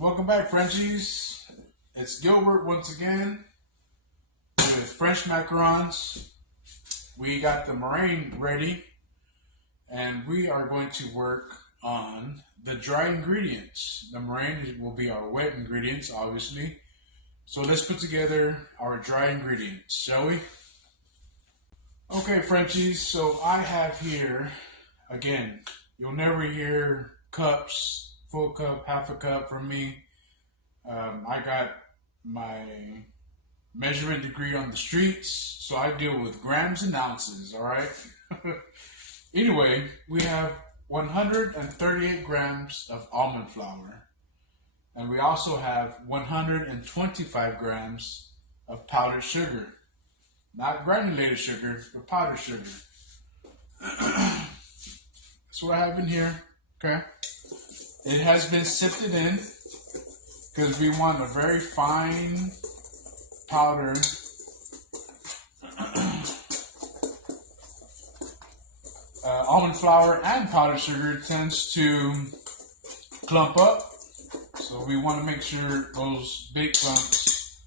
Welcome back, Frenchies. It's Gilbert once again with French macarons. We got the meringue ready, and we are going to work on the dry ingredients. The meringue will be our wet ingredients, obviously. So let's put together our dry ingredients, shall we? Okay, Frenchies, so I have here, again, you'll never hear cups, full cup, half a cup from me. I got my measurement degree on the streets, so I deal with grams and ounces, all right? Anyway, we have 138 grams of almond flour, and we also have 125 grams of powdered sugar. Not granulated sugar, but powdered sugar. That's what I have in here, okay? It has been sifted in because we want a very fine powder. Almond flour and powdered sugar tends to clump up, so we want to make sure those big clumps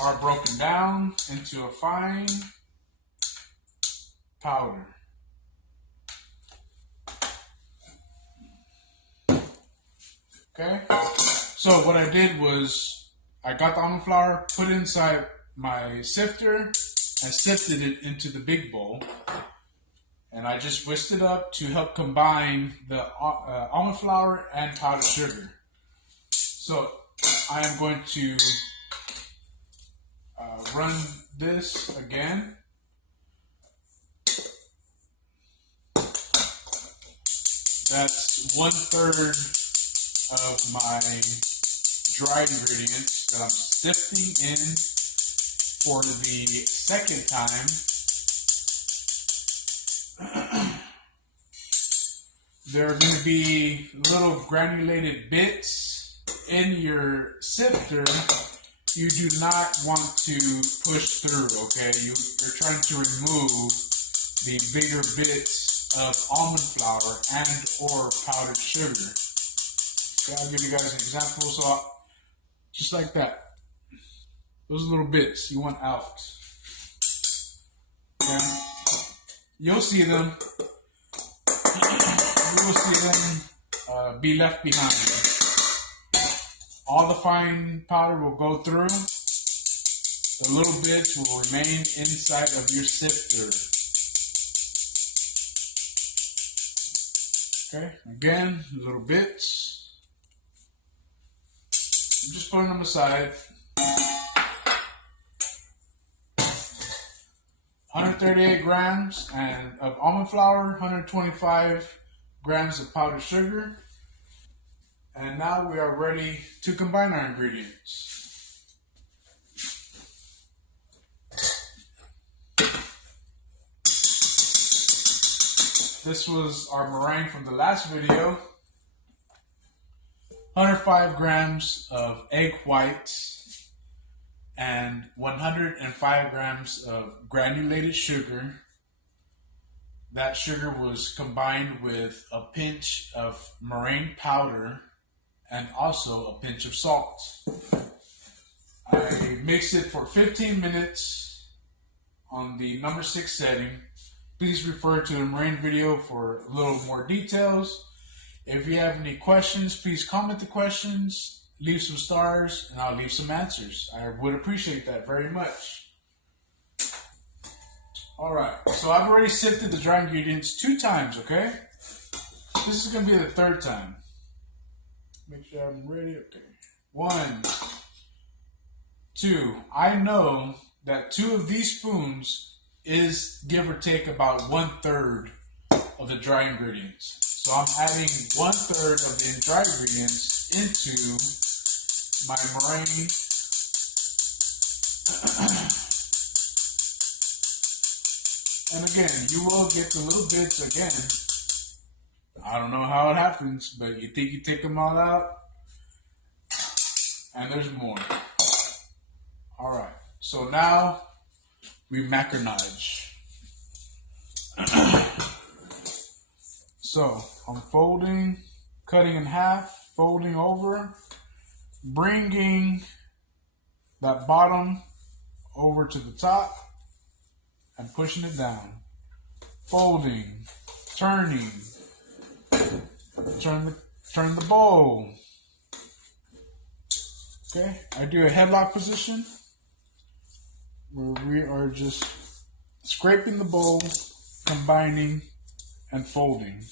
are broken down into a fine powder. Okay, so what I did was I got the almond flour, put it inside my sifter, and sifted it into the big bowl. And I just whisked it up to help combine the almond flour and powdered sugar. So I am going to run this again. That's 1/3 of my dry ingredients that I'm sifting in for the second time. There are going to be little granulated bits in your sifter. You do not want to push through, okay? You're trying to remove the bigger bits of almond flour and or powdered sugar. Okay, I'll give you guys an example. So just like that. Those little bits you want out. Okay? You'll see them. You will see them be left behind. All the fine powder will go through. The little bits will remain inside of your sifter. Okay, again, little bits. I'm just putting them aside. 138 grams of almond flour, 125 grams of powdered sugar. And now we are ready to combine our ingredients. This was our meringue from the last video. 105 grams of egg whites and 105 grams of granulated sugar. That sugar was combined with a pinch of meringue powder and also a pinch of salt. I mixed it for 15 minutes on the number 6 setting. Please refer to the meringue video for a little more details. If you have any questions, please comment the questions, leave some stars, and I'll leave some answers. I would appreciate that very much. Alright, so I've already sifted the dry ingredients 2 times, okay? This is going to be the 3rd time. Make sure I'm ready. Okay. 1, 2. I know that 2 of these spoons is give or take about 1/3 of the dry ingredients. So I'm adding 1/3 of the dry ingredients into my meringue. And again, you will get the little bits again. I don't know how it happens, but you think you take them all out, and there's more. All right, so now we macaronage. So I'm folding, cutting in half, folding over, bringing that bottom over to the top and pushing it down. Folding, turning, turn the bowl. Okay, I do a headlock position where we are just scraping the bowl, combining, and folding.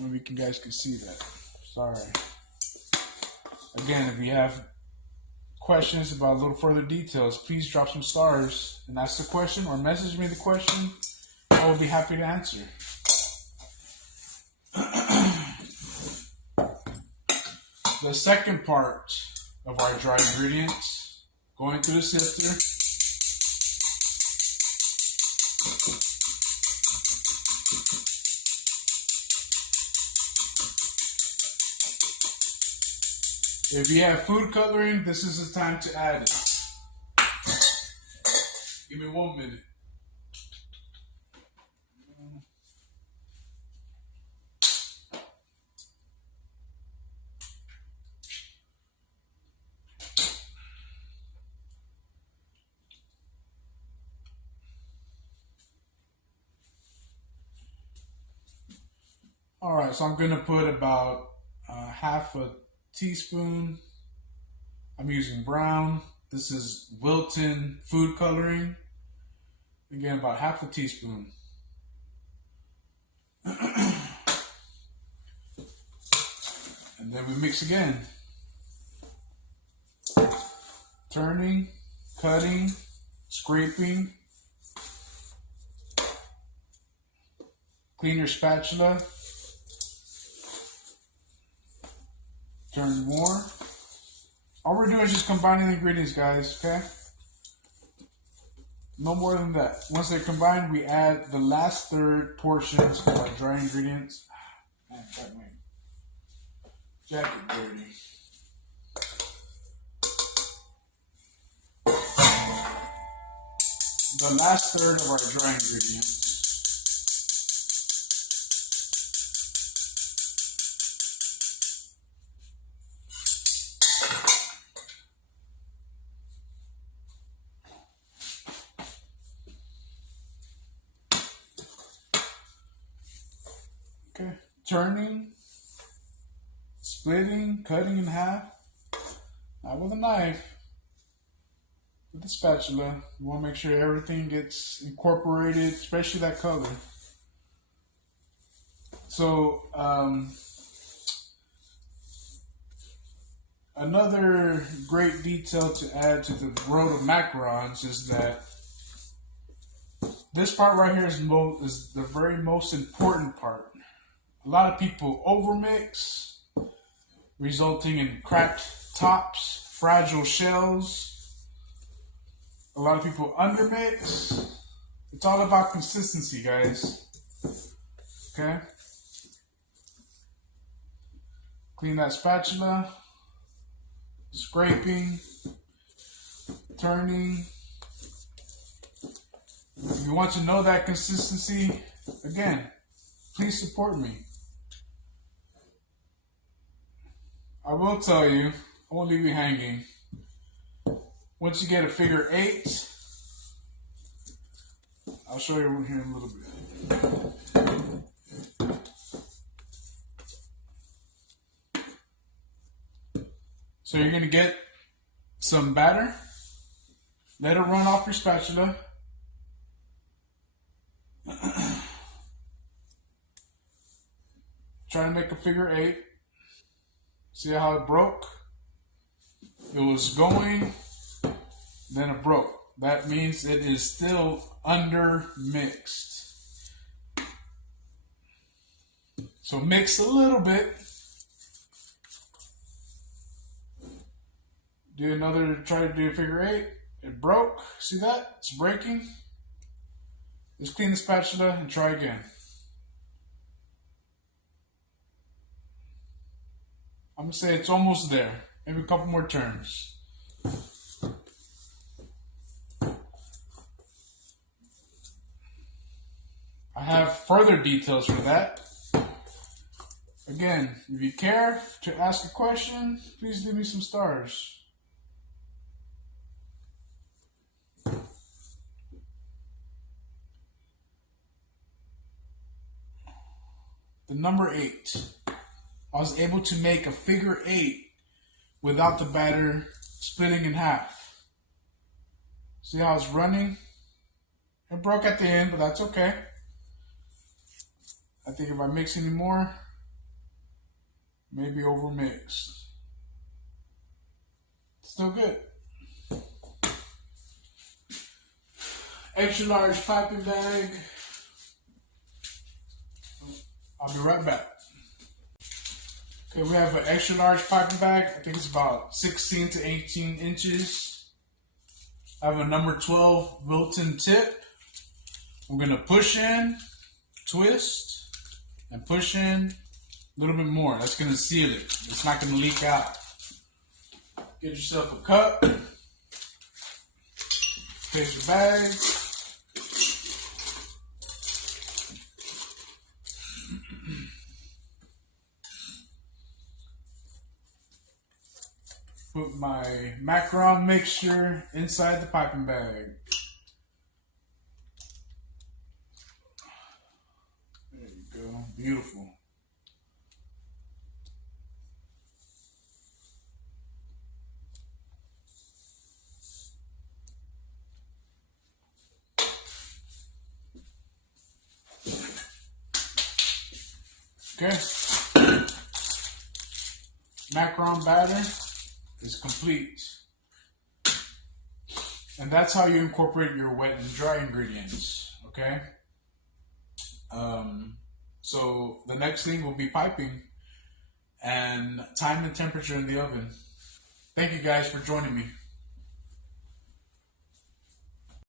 Maybe you guys can see that. Sorry. Again, if you have questions about a little further details, please drop some stars and ask the question or message me the question. I will be happy to answer. The second part of our dry ingredients, going through the sifter. If you have food coloring, this is the time to add it. Give me 1 minute. All right, so I'm gonna put about half a teaspoon. I'm using brown. This is Wilton food coloring. Again, about half a teaspoon. And then we mix again. Turning, cutting, scraping. Clean your spatula. Turn more. All we're doing is just combining the ingredients, guys, okay? No more than that. Once they're combined, we add the last third portions of our dry ingredients. Man, got my jacket dirty. The last third of our dry ingredients. Okay, turning, splitting, cutting in half, not with a knife, with the spatula. You want to make sure everything gets incorporated, especially that color. So, another great detail to add to the world of macarons is that this part right here is the very most important part. A lot of people overmix, resulting in cracked tops, fragile shells. A lot of people undermix. It's all about consistency, guys. Okay? Clean that spatula. Scraping. Turning. If you want to know that consistency, again, please support me. I will tell you, I won't leave you hanging. Once you get a figure 8, I'll show you here in a little bit. So you're going to get some batter. Let it run off your spatula. Try to make a figure 8. See how it broke? It was going, then it broke. That means it is still under mixed. So mix a little bit. Try to do a figure 8. It broke. See that? It's breaking. Just clean the spatula and try again. I'm going to say it's almost there. Maybe a couple more turns. I have further details for that. Again, if you care to ask a question, please leave me some stars. The number 8. I was able to make a figure 8 without the batter splitting in half. See how it's running? It broke at the end, but that's okay. I think if I mix any more, maybe overmixed. Still good. Extra large piping bag. I'll be right back. Okay, we have an extra large piping bag. I think it's about 16 to 18 inches. I have a number 12 Wilton tip. We're gonna push in, twist, and push in a little bit more. That's gonna seal it. It's not gonna leak out. Get yourself a cup. Take your bag. Put my macaron mixture inside the piping bag. There you go. Beautiful. Okay. Macaron batter is complete. And that's how you incorporate your wet and dry ingredients. Okay. So the next thing will be piping and time and temperature in the oven. Thank you guys for joining me.